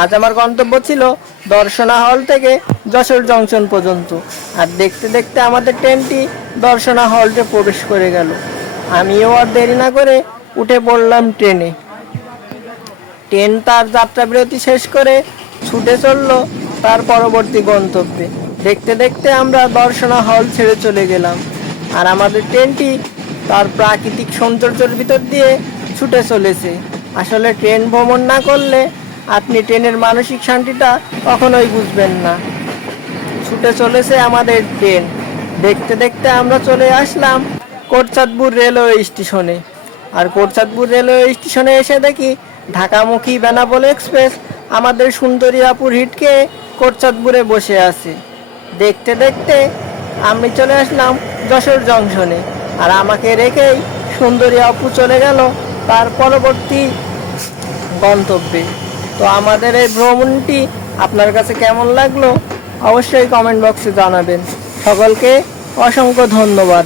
আজ আমার গন্তব্য ছিল দর্শনা হল থেকে যশোর জংশন পর্যন্ত। আর দেখতে দেখতে আমাদের ট্রেনটি দর্শনা হলটে প্রবেশ করে গেল। আমিও আর দেরি না করে উঠে পড়লাম ট্রেনে। ট্রেন তার যাত্রা বিরতি শেষ করে ছুটে চলল তার পরবর্তী গন্তব্যে। দেখতে দেখতে আমরা দর্শনা হল ছেড়ে চলে গেলাম। আর আমাদের ট্রেনটি তার প্রাকৃতিক সৌন্দর্যের ভিতর দিয়ে ছুটে চলেছে। আসলে ট্রেন ভ্রমণ না করলে আপনি ট্রেনের মানসিক শান্তিটা কখনোই বুঝবেন না। ছুটে চলেছে আমাদের ট্রেন। দেখতে দেখতে আমরা চলে আসলাম কোটচাঁদপুর রেলওয়ে স্টেশনে। আর কোটচাঁদপুর রেলওয়ে স্টেশনে এসে দেখি ঢাকামুখী বেনাপোল এক্সপ্রেস আমাদের সুন্দরীয়াপুর হিটকে কোটচাঁদপুরে বসে আছে। দেখতে দেখতে আমি চলে আসলাম যশোর জংশনে। আর আমাকে রেখেই সুন্দরী আপু চলে গেল তার পরবর্তী গন্তব্যে। তো আমাদের এই ভ্রমণটি আপনার কাছে কেমন লাগল অবশ্যই কমেন্ট বক্সে জানাবেন। সকলকে অসংখ্য ধন্যবাদ।